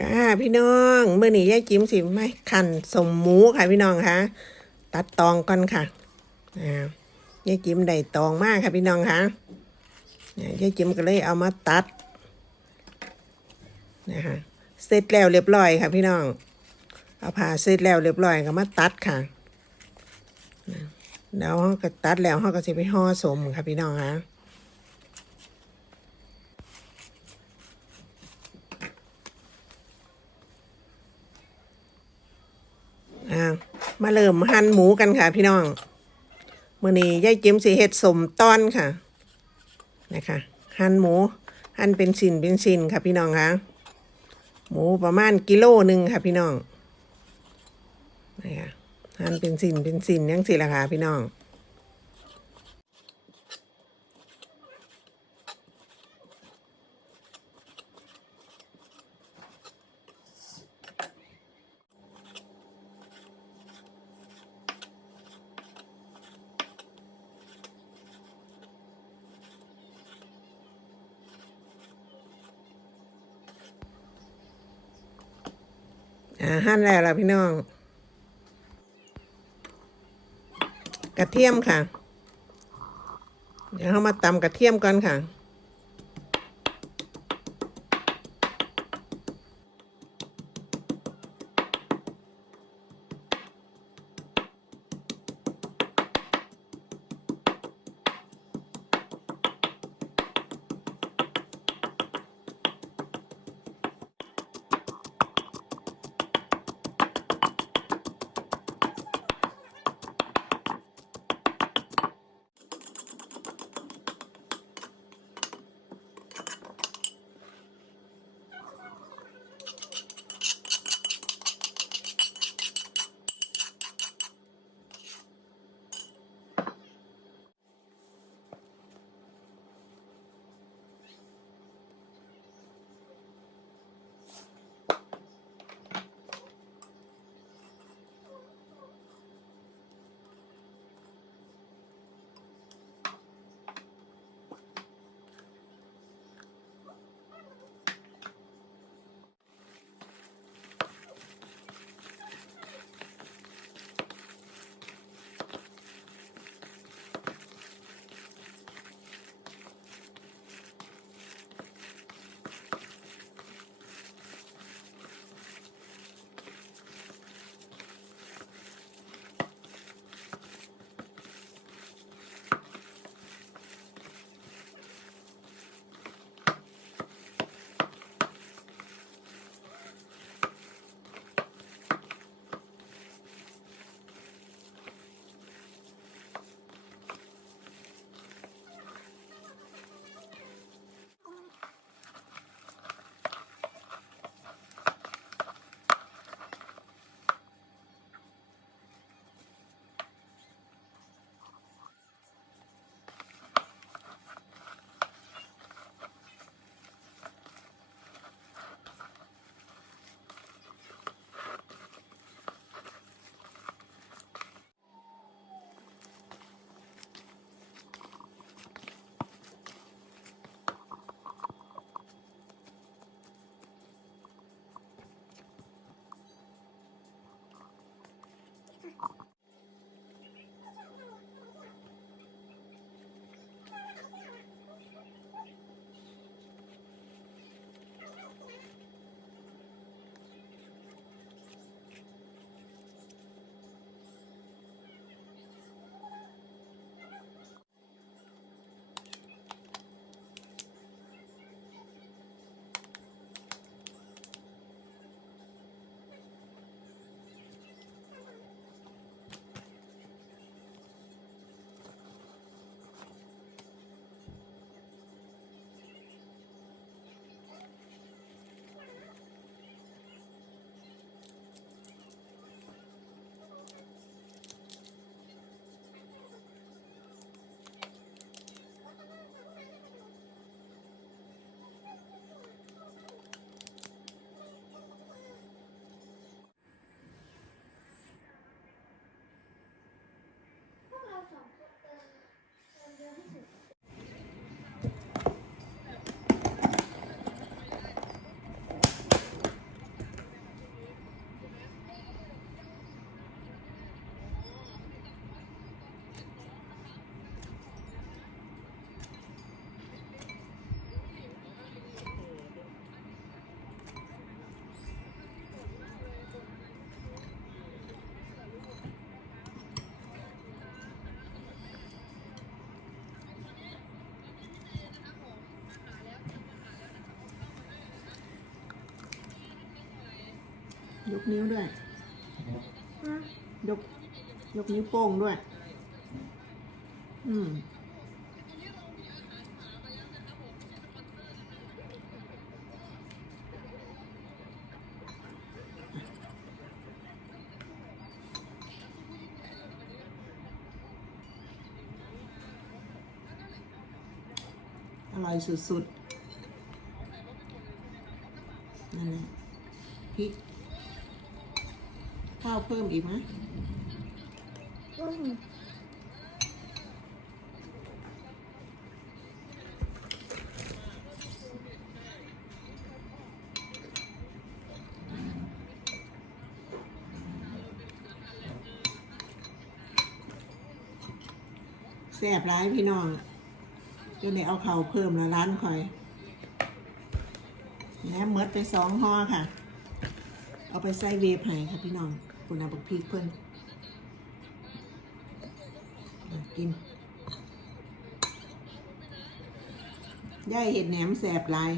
ค่ะพี่น้องเมื่อนี้ยายจิ้มสิไม่ขันสมหมูค่ะพี่น้องคะตัดตองก่อนค่ะอ่ายายจิ้มได้ตองมากค่ะพี่น้องคะอ่ายายจิ้มก็เลยเอามาตัดนะคะเสร็จแล้วเรียบร้อยค่ะพี่น้อง เอาผ่าเสร็จแล้วเรียบร้อยก็มาตัดค่ะแล้วเราก็ตัดแล้วเราก็จะไปห่อสมค่ะพี่น้องคะ อ่า มาเริ่มหั่นหมูกันค่ะ พี่น้องมื่อนี้ยายจิ้มสีเห็ดสมต้อนค่ะนะคะหั่นหมูหั่นเป็นชิ้นเป็นชิ้นค่ะพี่น้องคะหมูประมาณกิโลหนึ่งค่ะพี่น้องนะคะหั่นเป็นชิ้นเป็นชิ้นยังสิละค่ะพี่น้อง อ่าหั่นแล้วล่ะพี่น้อง กระเทียมค่ะ เดี๋ยวเรามาตำกระเทียมก่อนค่ะ ยกนิ้วด้วยฮะยก ยกนิ้วโป้งด้วย อืมอร่อยสุดๆ นั่นแหละพริก ข้าวเพิ่มอีกไหมอืมแซ่บร้ายพี่น้องอะจนได้เอาเขาวเพิ่มละร้านคอยแหนมเมดไปสองห่อค่ะ เอาไปใส่เวฟให้ค่ะพี่น้อง คุณอาบักพริกเพิ่อะกินย่ายเห็ดแหนมแสบลาย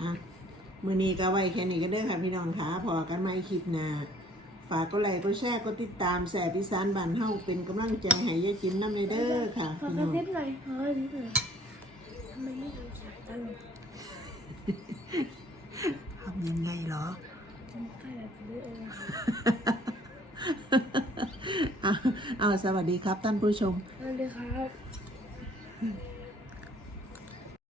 อะมือนี้ก็ไว้แค่นี้ก็เด้อค่ะพี่น้องค่ะพอกันไม่คลิปหน้า ฝากก็ไลค์ก็แชร์ก็ติดตามแสบพิสานบ้านเฮาเป็นกำลังใจให้ยายจิมน้ำในเด้อค่ะขอพี่กน้ระองพริบหน่อยขอกระพริบหน่อยทำไมไม่ทำสายตลกทำยังไงเหรอใกล้แบบนี้เองเอาเอาสวัสดีครับท่านผู้ชมสวัสดีครับ